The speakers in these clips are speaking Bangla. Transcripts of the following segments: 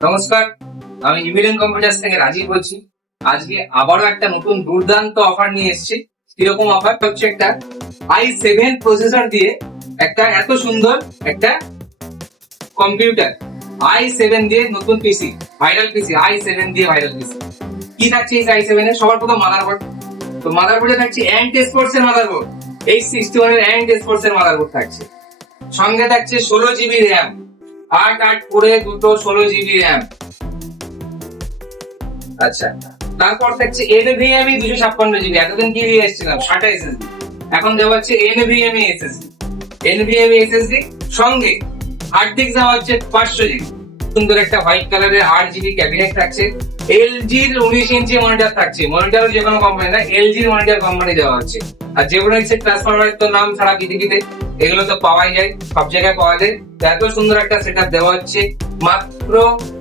নমস্কার, আমি ইভিডেন কম্পিউটার্স থেকে রাজীব বলছি। আজকে আবারও একটা নতুন দুর্দান্ত অফার নিয়ে এসেছি। কিরকম অফার হচ্ছে, একটা i7 প্রসেসর দিয়ে একটা এত সুন্দর একটা কম্পিউটার, i7 দিয়ে নতুন পিসি, ভাইরাল পিসি, i7 দিয়ে ভাইরাল পিসি। কি থাকছে এই i7 এর? সবার প্রথম মাদারবোর্ড। তো মাদারবোর্ডে থাকছে অ্যান্ড স্পোর্টস এর মাদারবোর্ড, H61 এর অ্যান্ড স্পোর্টস এর মাদারবোর্ড থাকছে। সঙ্গে থাকছে 16 জিবি র্যাম, 8 করে দুটো 16 জিবি র্যাম। আচ্ছা, তারপর থাকছে NVMe 256 জিবি। এতদিন কি দিয়ে এসেছিলাম? SATA SSD। এখন দেওয়া হচ্ছে NVMe SSD। NVMe SSD সঙ্গে হার্ড ডিস্ক দেওয়া হচ্ছে 500 জিবি। সুন্দর একটা হোয়াইট কালারের 8 জিবি ক্যাবিনেট থাকছে। LG এর 19 ইঞ্চি মনিটর থাকছে। মনিটর যে কোনো কোম্পানি না, LG এর মনিটর কোম্পানি দেওয়া হচ্ছে। আর যেগুলো হচ্ছে ট্রান্সফরমারের তো নাম ছাড়া পৃথিবীতে এগুলো তো পাওয়াই যায়, সব জায়গায় পাওয়া যায়। এত সুন্দর একটা সেটআপ দেওয়া হচ্ছে মাত্র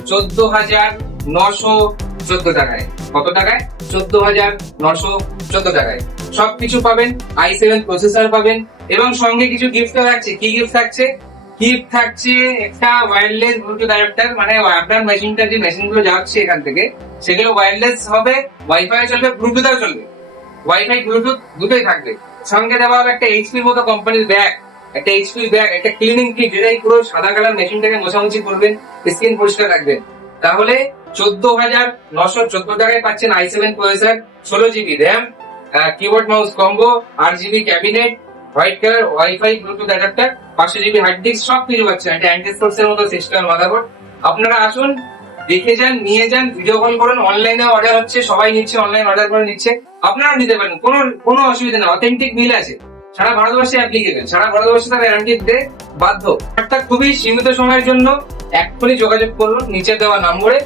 14,914 টাকায়। কত টাকায়? 14,914 টাকায় সবকিছু পাবেন। i7 প্রসেসর পাবেন এবং সঙ্গে কিছু গিফট থাকছে। কি গিফট থাকছে? গিফট থাকছে একটা ওয়্যারলেস ব্লুটুথ অ্যাডাপ্টার। মানে আপনার মেশিনটা, যে মেশিনগুলো যাচ্ছে এখান থেকে, সেগুলো ওয়্যারলেস হবে, ওয়াইফাই চলবে, ব্লুটুথও চলবে। ওয়াইফাই ব্লুটুথ দুটোই থাকবে। সঙ্গে দেওয়া হবে একটা এইচপির মতো কোম্পানির ব্যাগ, একটা এইচপির ব্যাগ, একটা ক্লিনিং কিট, যেটাই পুরো সাদা কালার মেশিনটাকে মোছামুছি করবেন, স্ক্রিন পরিষ্কার রাখবেন। তাহলে 14,914 টাকায় পাচ্ছেন i7 processor, 16 GB RAM, keyboard mouse combo, 8 GB cabinet, white colour WiFi bluetooth adapter, 500 GB hard disk, সব কিছু পাচ্ছেন। একটা অ্যান্টিস্পোর্টস এর মতো সিস্টেম মাদারবোর্ড। আপনারা আসুন, দেখে যান, নিয়ে যান, ভিডিও কল করুন। অনলাইনে অর্ডার হচ্ছে, সবাই নিচ্ছে, অনলাইন অর্ডার করে নিচ্ছে। আপনারাও নিতে পারেন, কোনো অসুবিধা নেই। অথেন্টিক বিল আছে, সারা ভারতবর্ষে অ্যাপ্লিকেবল, সারা ভারতবর্ষে তারা গ্যারান্টি দিতে বাধ্য। অর্থাৎ খুবই সীমিত সময়ের জন্য এক্ষুনি যোগাযোগ করুন নিচে দেওয়া নম্বরে।